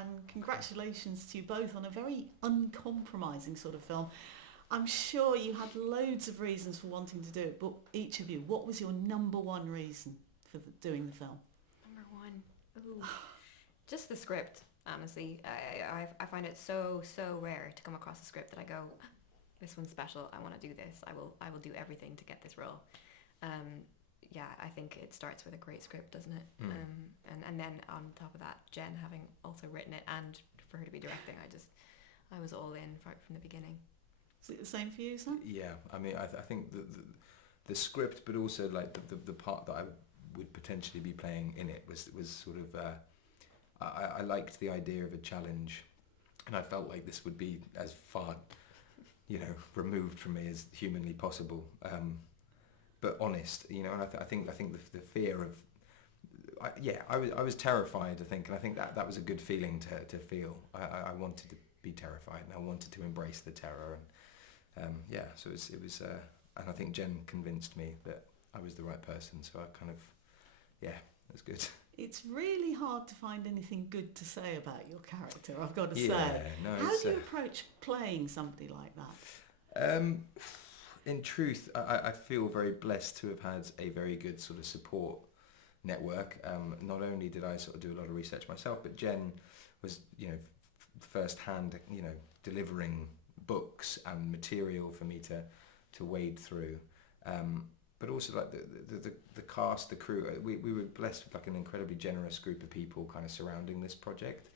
and congratulations to you both on a very uncompromising sort of film. I'm sure you had loads of reasons for wanting to do it, but each of you, what was your number one reason for doing the film? Number one, ooh, just the script. Honestly, I find it so rare to come across a script that I go, this one's special. I want to do this. I will do everything to get this role. Yeah, I think it starts with a great script, doesn't it? And then on top of that, Jen having also written it and for her to be directing, I was all in from the beginning. Is it the same for you, Sam? Yeah, I mean, I think the script, but also like the part that I would potentially be playing in it was sort of I liked the idea of a challenge, and I felt like this would be as far, removed from me as humanly possible, but honest, and I think the fear of I was terrified, I think, and I think that was a good feeling to feel. I wanted to be terrified, and I wanted to embrace the terror, and so it was and I think Jen convinced me that I was the right person, so I kind of it was good. It's really hard to find anything good to say about your character, I've got to say. How do you approach playing somebody like that? In truth, I feel very blessed to have had a very good sort of support network. Not only did I sort of do a lot of research myself, but Jen was, first-hand, delivering books and material for me to wade through. But also like the cast, the crew, we were blessed with like an incredibly generous group of people kind of surrounding this project.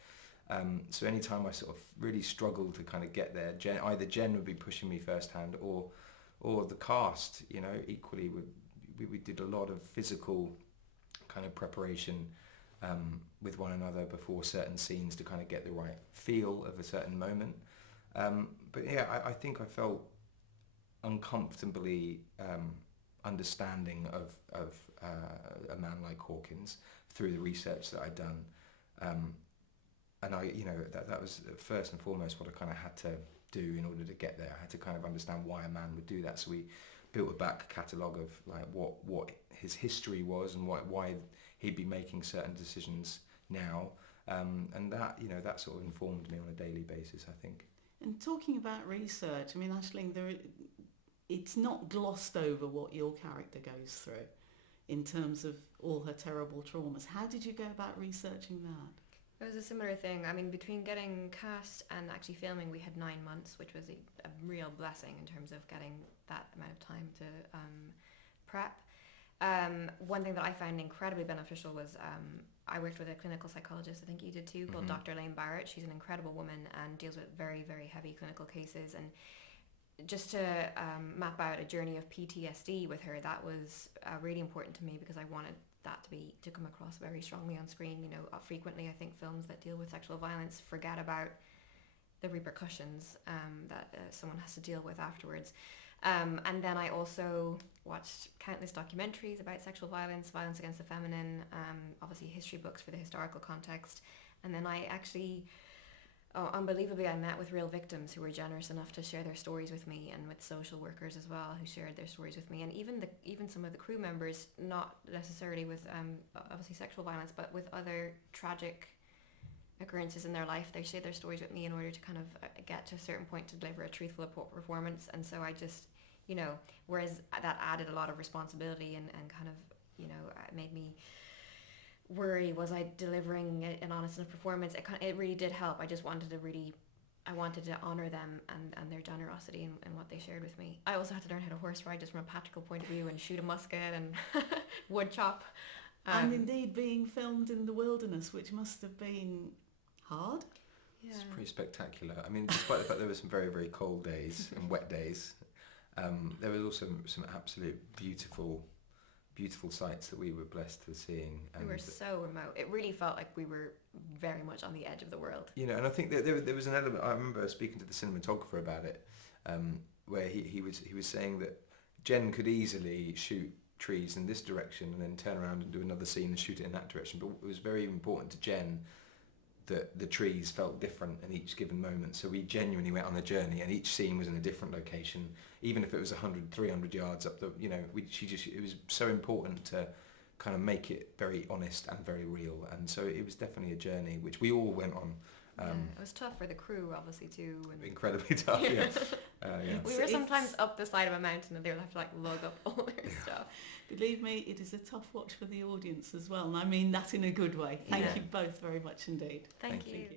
So anytime I sort of really struggled to kind of get there, either Jen would be pushing me firsthand or the cast, equally we did a lot of physical kind of preparation with one another before certain scenes to kind of get the right feel of a certain moment. But yeah, I think I felt uncomfortably understanding of a man like Hawkins through the research that I'd done, and that was first and foremost what I kind of had to do in order to get there. I had to kind of understand why a man would do that. So we built a back catalogue of like what his history was and why he'd be making certain decisions now, and that sort of informed me on a daily basis, I think. And talking about research, I mean, Aisling, it's not glossed over what your character goes through in terms of all her terrible traumas. How did you go about researching that? It was a similar thing. I mean, between getting cast and actually filming, we had 9 months, which was a real blessing in terms of getting that amount of time to prep. One thing that I found incredibly beneficial was I worked with a clinical psychologist, I think you did too, called Dr. Elaine Barrett. She's an incredible woman and deals with very, very heavy clinical cases. And just to map out a journey of PTSD with her, that was really important to me because I wanted that to come across very strongly on screen. Frequently I think films that deal with sexual violence forget about the repercussions that someone has to deal with afterwards. And then I also watched countless documentaries about sexual violence against the feminine, obviously history books for the historical context. And then I actually, unbelievably, I met with real victims who were generous enough to share their stories with me, and with social workers as well who shared their stories with me, and even some of the crew members, not necessarily with obviously sexual violence, but with other tragic occurrences in their life. They shared their stories with me in order to kind of get to a certain point to deliver a truthful performance. And so I just, whereas that added a lot of responsibility and kind of, it made me worry, was I delivering an honest enough performance? It really did help. I just wanted to honour them and their generosity and what they shared with me. I also had to learn how to horse ride just from a practical point of view and shoot a musket and wood chop. And indeed being filmed in the wilderness, which must have been hard. Yeah. It's pretty spectacular. I mean, despite the fact there were some very, very cold days and wet days, there was also some absolute beautiful sights that we were blessed to seeing. We were so remote. It really felt like we were very much on the edge of the world. And I think that there was an element. I remember speaking to the cinematographer about it, where he was saying that Jen could easily shoot trees in this direction and then turn around and do another scene and shoot it in that direction. But it was very important to Jen that the trees felt different in each given moment. So we genuinely went on a journey, and each scene was in a different location, even if it was 100, 300 yards up the, it was so important to kind of make it very honest and very real. And so it was definitely a journey which we all went on. It was tough for the crew, obviously, too. And Incredibly tough, yeah. Yeah. We were sometimes up the side of a mountain and they would have to like lug up all their stuff. Believe me, it is a tough watch for the audience as well, and I mean that in a good way. Thank you both very much indeed. Thank Thank you. you.